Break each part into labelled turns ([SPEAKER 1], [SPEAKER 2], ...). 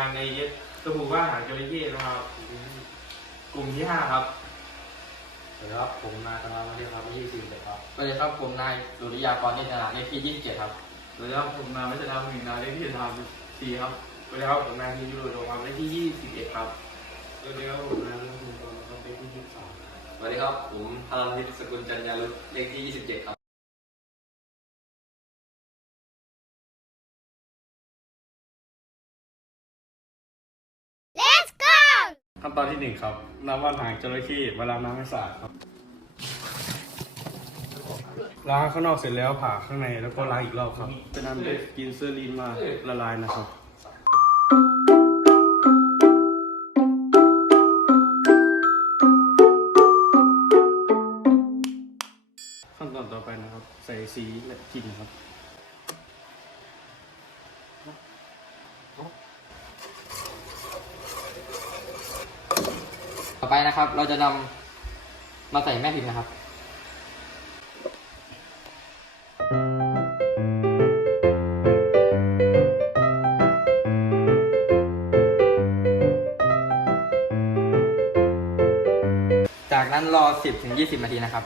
[SPEAKER 1] านในสบู่ว่านหางจระเข้นะครับ กลุ่มที่ห้าครับ
[SPEAKER 2] สวัสดีครับ ผมนายธนาวันนี้ครับอายุ47ครับ
[SPEAKER 3] สวัสดีครับ ผมนายสุริยากรนิตนาเลขที่ 27 ครับ
[SPEAKER 1] สวัสดีครับ ผมนายวัชรพงศ์นายเลขที่สามสี่ครับ สวัสดีครับ ผมนายพิยุโรโดครับเลขที่ยี่สิบเอ็ดครับ สวัสดีครับ ผมนายรุ่งคุณกรครับเลขที่ยี่สิบสาม
[SPEAKER 3] สวัสดีครับ ผมพลังนิตสกุลจันยารุเลขที่ 27 ครับ
[SPEAKER 2] ขั้นตอนที่หนึ่งครับน้ำว่านหางจระเข้เวลาน้ำไม่สะอาดครับล้างข้างนอกเสร็จแล้วผ่าข้างในแล้วก็ล้างอีกรอบครับจะนำเด็กกินเซอรีนมาละลายนะครับขั้นตอนต่อไปนะครับ ใส่สีและกลิ่นครับ
[SPEAKER 3] ต่อไปนะครับ เราจะนำมาใส่แม่พิมพ์นะครับจากนั้นรอ 10ถึง20 นาทีนะครับ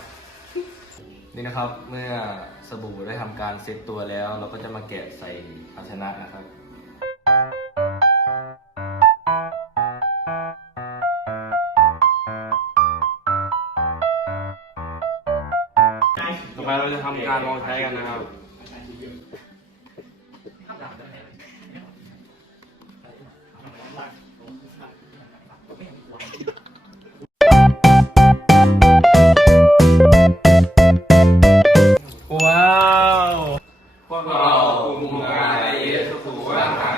[SPEAKER 4] นี่นะครับ เมื่อสบู่ได้ทำการเซ็ตตัวแล้ว เราก็จะมาแกะใส่ภาชนะนะครับ
[SPEAKER 2] ต่อไปเราจะทำการลองใช้กันนะครับ ว้าว
[SPEAKER 1] พวกเรากลุ่มงานไอเอสสบู่ว่างการน